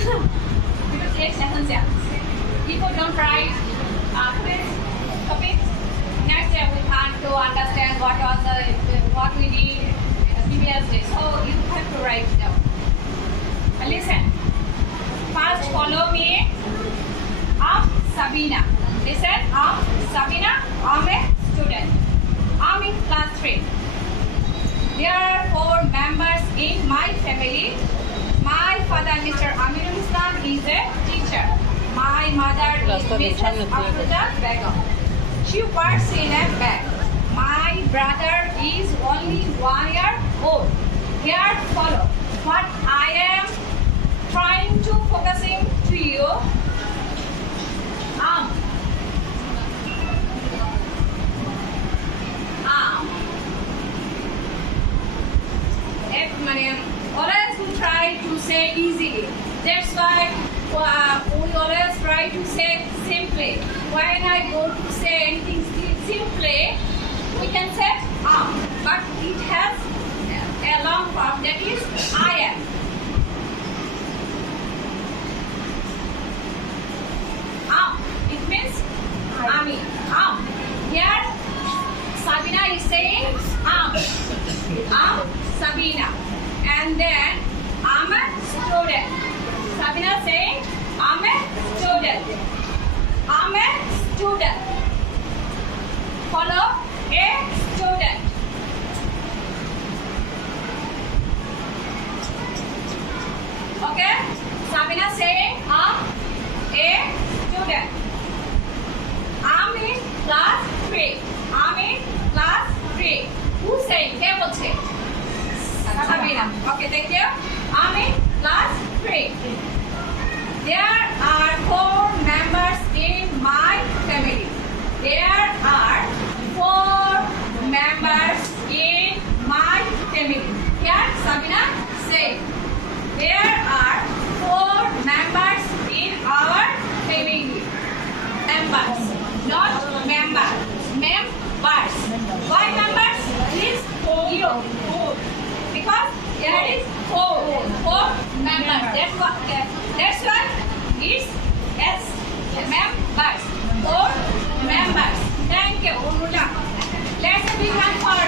Because it's essential. People don't write quiz topic. Next day we have to understand what we need previously. So you have to write down. Listen. First follow me. I'm Sabina. Listen. I'm Sabina. I'm a student. I'm in class 3. There are 4 members in my family. My father, Mr. Aminul Islam, is a teacher. My mother is Mrs. Afroza Begum. She works in a bank. My brother is only 1 year old. Here follow what I am trying to focusing to you. Always we try to say easily. That's why we always try to say simply. When I go to say anything simply, we can say but it has a long form that is I am. It means Ami. Here Sabina is saying Sabina. And then I'm a student. Sabina saying I'm a student. I'm a student. Follow a student. Okay? Sabina saying I'm a student. I'm in class 3. I'm in class 3. Who saying? Who will say? Sabina. Okay, thank you. I'm in class 3. There are 4 members in my family. There are 4 members in my family. Here, Sabina say, there are 4 members in our family. Members, not members. Members. Why members? Please, you. Because there is 4 members. That's why it's S. Members. 4 members. Thank you, Urmila. Let's big hand for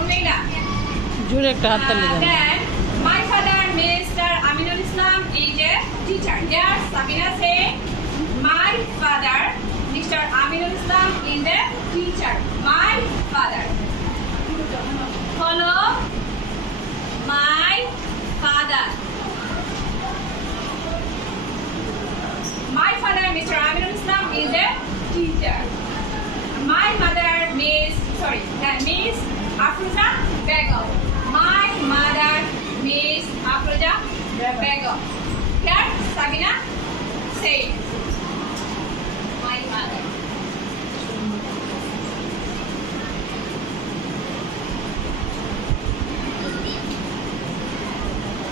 Urmila. Then my father, Mr. Aminul Islam, is a teacher. There, Sabina say, my father, Mr. Aminul Islam, is a teacher. My father. Follow. My father. My father, Mr. Aminul Islam, is a teacher. My mother, Miss Afroza Begum. My mother, Miss Afroza Begum. Here, Sabina says, my mother.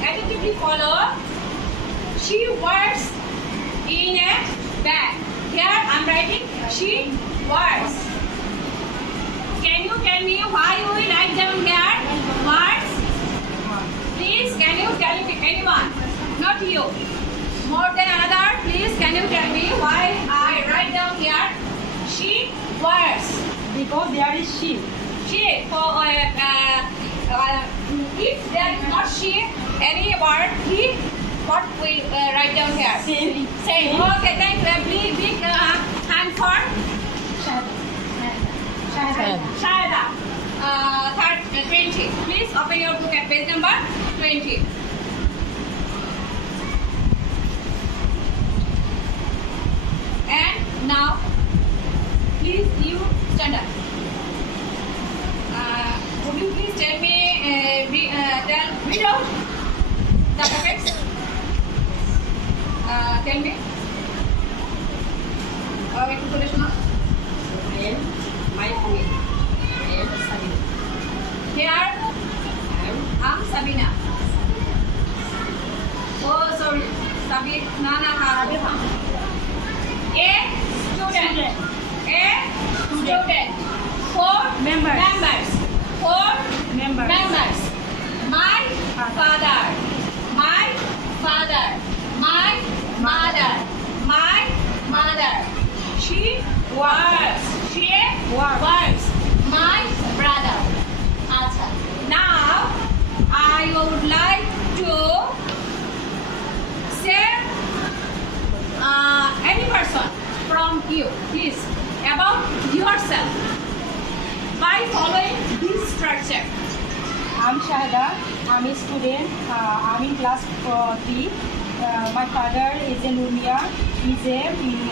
Attentively follow. She works in a bank. Here I'm writing she works. Can you tell me why we write down here words? Please, can you tell me anyone? Not you. More than another, please can you tell me why I write down here she works? Because there is she. She. If there is not she, any word, he, what we write down here? Same. Same. Okay, thank you. Big hand for Shahada. 20. Please open your book at page number 20. And now, please you stand up. Would you please tell me, read out the alphabets? Tell me. একটু করে শোনা। My queen. I am Sabina. Here, I'm Sabina. Oh, sorry. Sabina. A student. A student. 4 members. 4 members. My father. My mother. My mother. She Works. She Works. works. My brother. Acha. Now I would like to say any person from you, please, about yourself by following this structure. I'm Shahada. I'm a student. I'm in class 3. My father is a Nurmia. He's a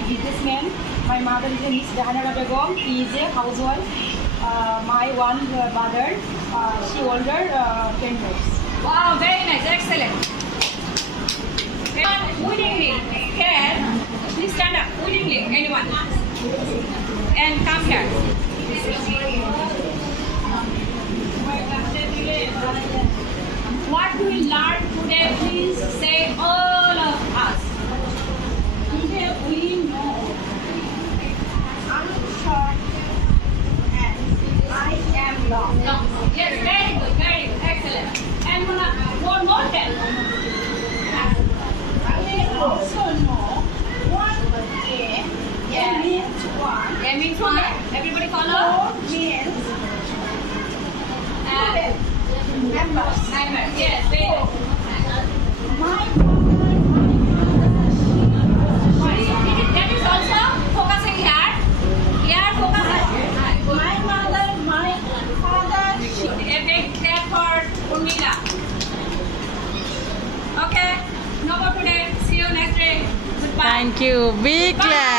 businessman. My mother is a Miss Jahanara Begum. He is a housewife. My one brother, she older 10 years. Wow, very nice, excellent. And willingly can please stand up willingly, anyone, and come here. What we learned today, please say all of us. Today we know I'm short and I am long. No. Yes, very good, excellent. And one more tell. We also know what A means one. A means one. Everybody follow. Four means members. Members. Yes, very good. My mother, That is also focusing here. Here focus. my mother, my father, she. A big clap for Urmila. Okay. No more today. See you next day. Goodbye. Thank you. Big clap.